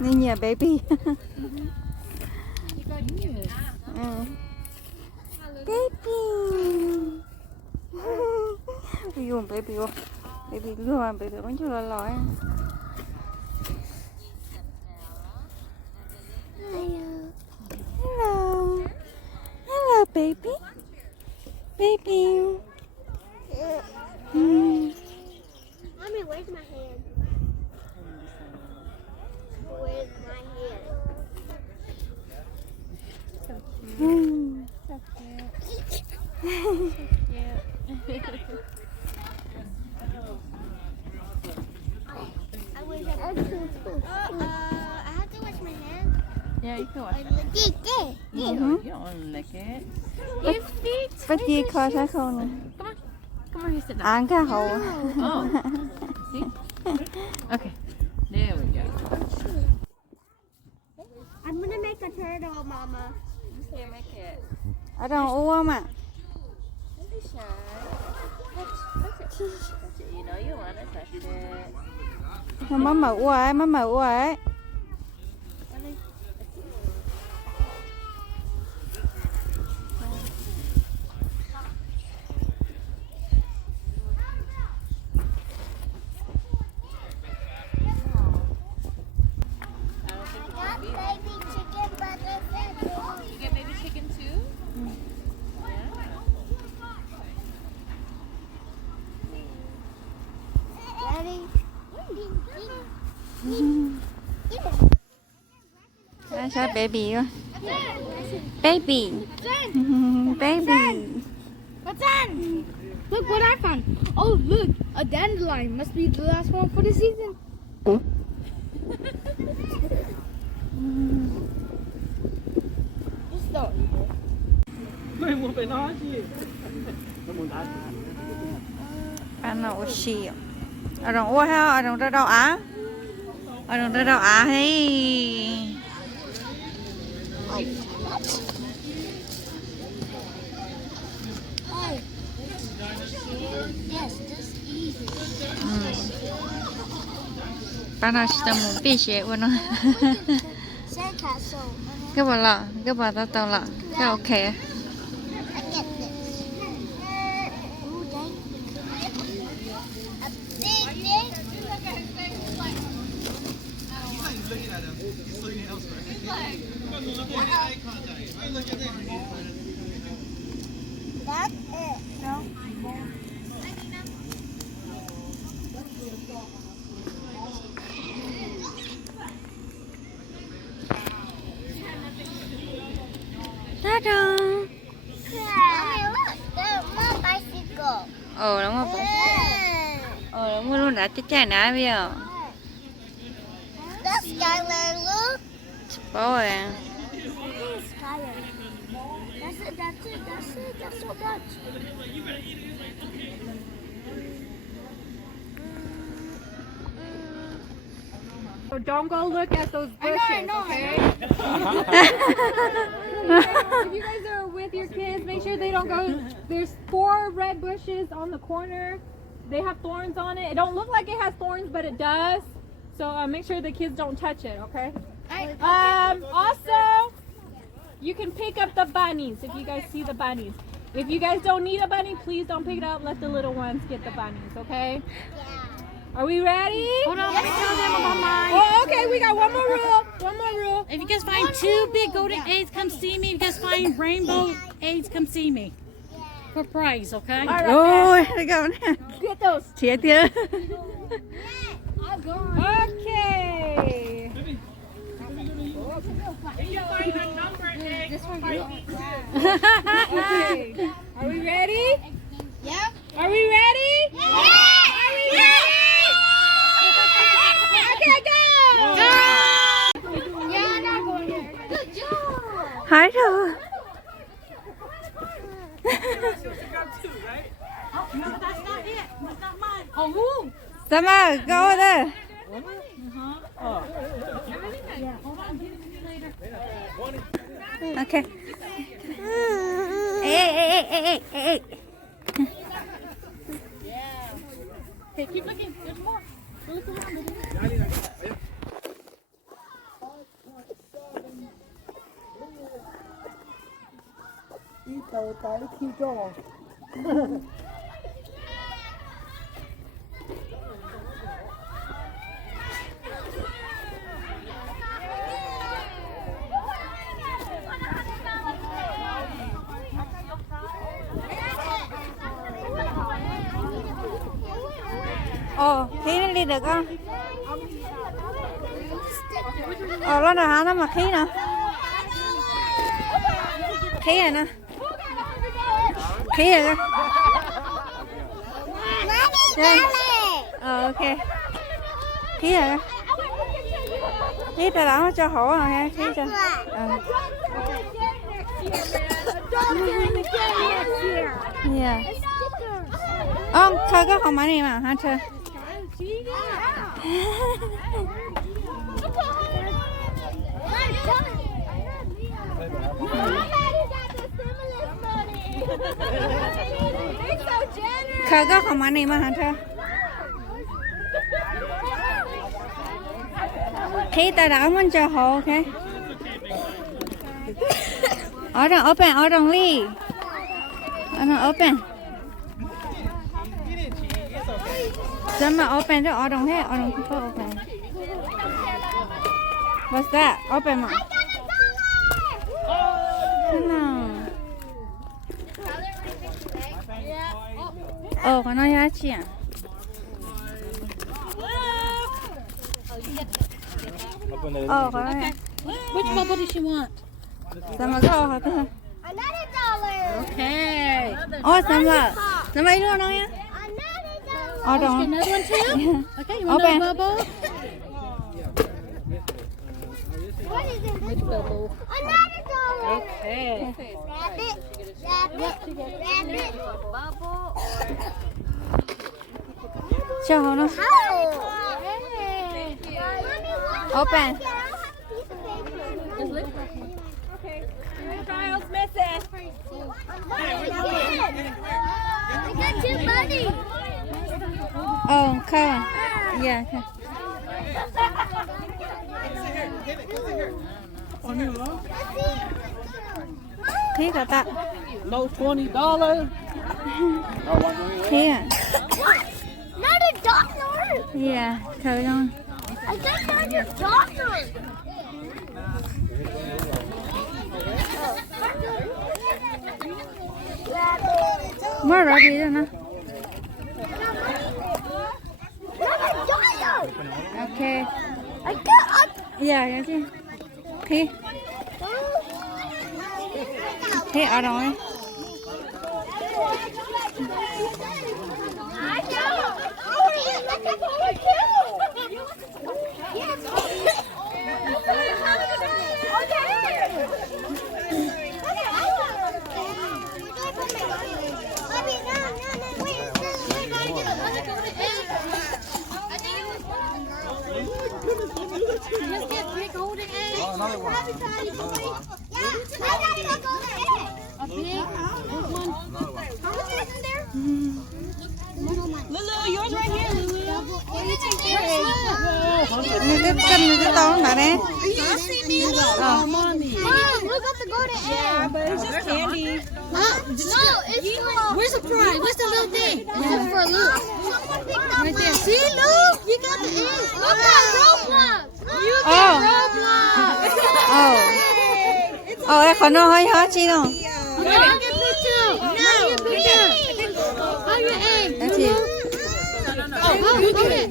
Nya baby. Baby. Yêu baby oh. Baby luôn, baby vẫn chưa lòi. Hello. Hello baby. Baby. Mommy, where's my hand? Where's my hand? So cute. I wish I have to wash my hand. Yeah, you can wash it. Yeah. You don't want to lick it. Your feet. Bắt chia kho thái khô nè. Come on. Come on, you sit down. Ăn cá hậu. Oh. See? Okay. There we go. I'm gonna make a turtle, Mama. Here, make it. Ở đâu ua mà. Don't be shy. Touch it. Touch it. You know you want to touch it. Má mở ua ấy, má mở ua ấy. That's our baby. Baby. Baby. What's that? Look what I found. Oh, look, a dandelion. Must be the last one for the season. Just don't. Ăn nào xì. Ở đâu ua ha, ở đâu ra đâu á. Ở đâu ra đâu á hey. Yes, just easy. Bạn nào chỉ muốn bị chết luôn nó. Sandcastle. Cái bảo là, cái bảo tao là, cái ok. I get this. Ooh, dang. A big thing. That's it. No. Ta-da. Mommy, look. There's my bicycle. Đúng không? Đúng rồi luôn đã chết chai nè bây giờ. That's Skylar, look. Bố à. Skylar. That's it, that's it, that's it. That's so much. So don't go look at those bushes, okay? If you guys are with your kids, make sure they don't go. There's 4 red bushes on the corner. They have thorns on it. It don't look like it has thorns, but it does. So make sure the kids don't touch it, okay? Also, you can pick up the bunnies if you guys see the bunnies. If you guys don't need a bunny, please don't pick it up. Let the little ones get the bunnies, okay? Are we ready? Hold on, let me tell them about mine. Oh, okay, we got one more rule. One more rule. If you guys find 2 big golden eggs, come see me. If you guys find rainbow eggs, come see me. For prize, okay? All right. Ôi, đi đâu nè. Get those. Chết chưa? Okay. Okay. Are we ready? Yeah. Are we ready? Yeah. Are we ready? Okay, go. Yeah, I'm not going there. Good job. Hái rồi. No, that's not it. That's not mine. Oh, Summer, go there. yeah. Hold on, give it to me later. Okay. Hey. Okay, keep looking. There's more. Ồ, khí nó đi được không? Ồ, nó nè hả? Nó mặc khí nè. Khí này nè. Khí này nè. Ok. Khí này nè. Khí ta đã cho hổ rồi nha. Khí cho. Yeah. Khơi có không bán đi mà hả trời? Khơi có không bán đi mà hả trời? Khi ta đã muốn cho hộ, ok? Order open, order ly. Order open. Some open, I don't have. I don't have open. What's that? Open, Mom. No. Oh, có nói giá trị à? Oh, có nói. Which bubble does she want? Some go hả thôi. Okay. Oh, some mấy luôn nói á. Oh, get another one too? Okay, you want another bubble? Which bubble? Okay. Cho hộ nó. Open. Kyle's missing. I got two buddies. Oh, come on. Yeah, okay. Khí cả tạ. No $20. Khí à? Not a doctor. Yeah, thử luôn. I got not a doctor. Mới rồi đi rồi nè. Okay. I got Yeah, yeah, yeah. Khí. Khí ở đâu ấy? Another one. Lulu, yours right here, Lulu. Cái cân cái to nó nè. Mommy. Mom, look at the golden egg. Yeah, but it's just candy. No, it's where's the prize? Where's the little thing? It's for Luke. Right there. See, Luke, you got the egg. Look at Roblox. You got Roblox. Em còn nó hơi hết chi đâu. Now your picture. Now your picture. How your egg? That's it. Oh, okay.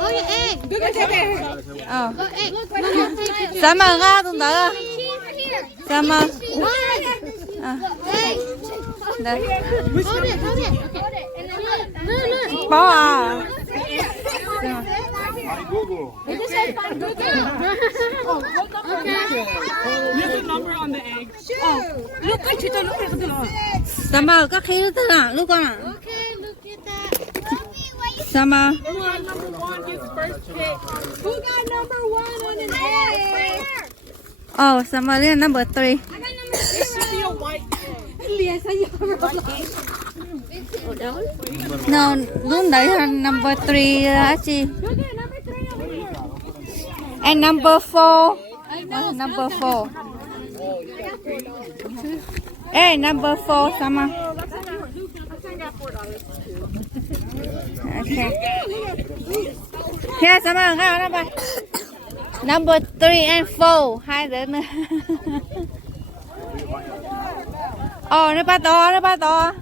How your egg? Go egg. Cảm ơn á, tôi đợi. Cảm ơn. Hey. Đây. Hold it. Okay. Look. Bó à. Google. There's a number on the egg. Oh, look, I cheated. Look at the Cảm ơn các khí nó tên à, lúc con à. Okay, look at that. Cảm ơn. Come on, number one gets first pick. Who got number one on an egg? Oh, cảm ơn lên number 3. It should be a white egg. No, lúc đấy là number 3 á chị. And number 4. Number 4. Hey, number 4, Summer. Okay. Here, Summer, number 3 and 4. Hai đứa nữa. Nó ba to.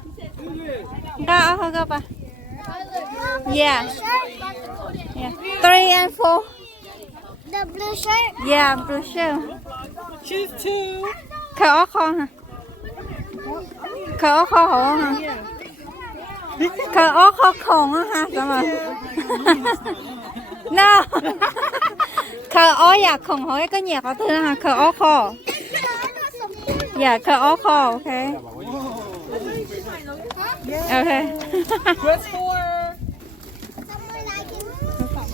Go ba. Yeah. 3 and 4. The blue shirt. Yeah, blue shirt. Choose 2. Cỡ con hả? Cỡ kho hổ hả? Cỡ kho khổng hả? Sao mà? No. Cỡ dạ khổng hổ có nhạc có thứ hả? Cỡ kho. Yeah, cỡ kho, okay. Okay.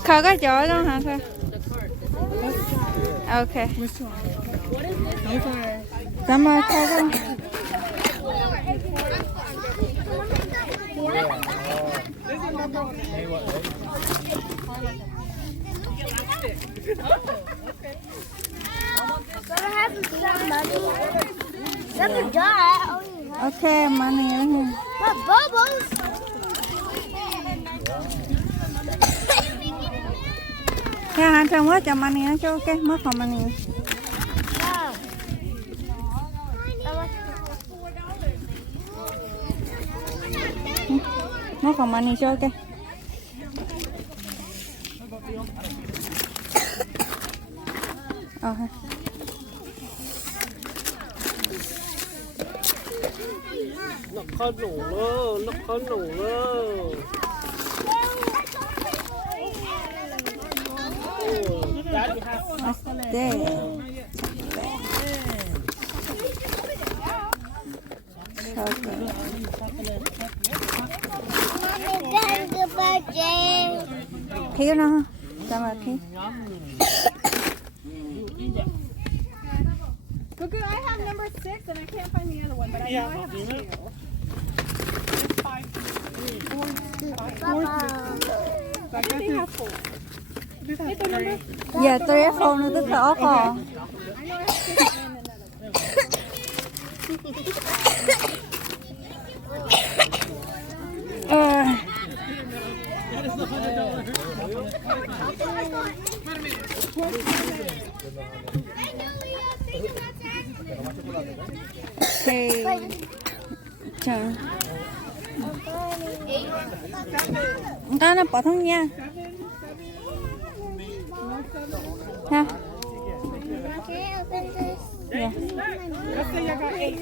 Cỡ cái chỗ đó hả? Okay. Cảm ơn cỡ con. Okay, money. What bubbles? Kaya hantar mo cho money na cho okay, mo for money. Mo for money cho okay. Okay. Nó khó nổ lơ, nó khó nổ lơ. Okay. Thiếu nó không? Sao mà thiếu? Good. I have number 6 and I can't find the other one, but I know I have 2. It's 5. I think they have 4. Is the number? Giờ tôi ép phone nó tức là kho. I know I have 6 and another. Okay. Chờ. Đó nó bỏ thông nha. Ha. Yeah. Let's say I got 8.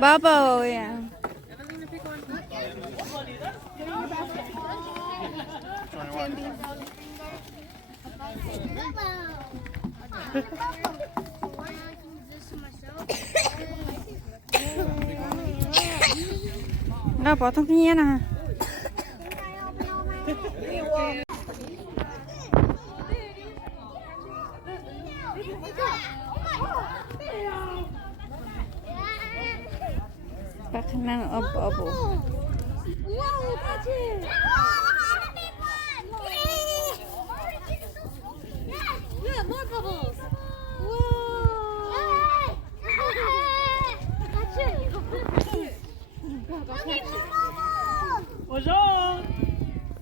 Bubble, yeah. Nó bỏ thông kia nè. Các khả năng ở bubble. Whoa, catch it! Look, more bubbles! Whoa! Catch it! Go catch it! Look at the bubbles! What's on?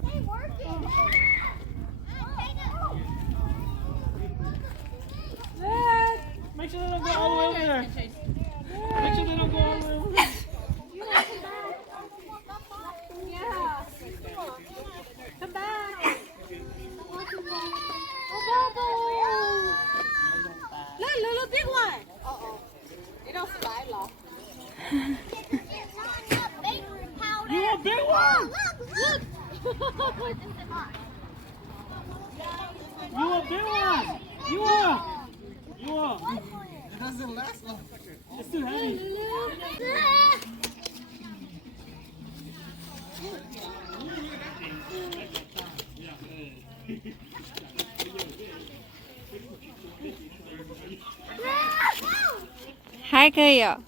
They working! Make sure they don't go all the way over there. Make sure they don't go all the way over there. Yeah. Come back. Look, big one! Uh-oh. They don't slide long. You want a big one? Look! You want a big one? You want? It doesn't last long. It's too heavy. Hai cây à?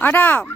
Ở đâu?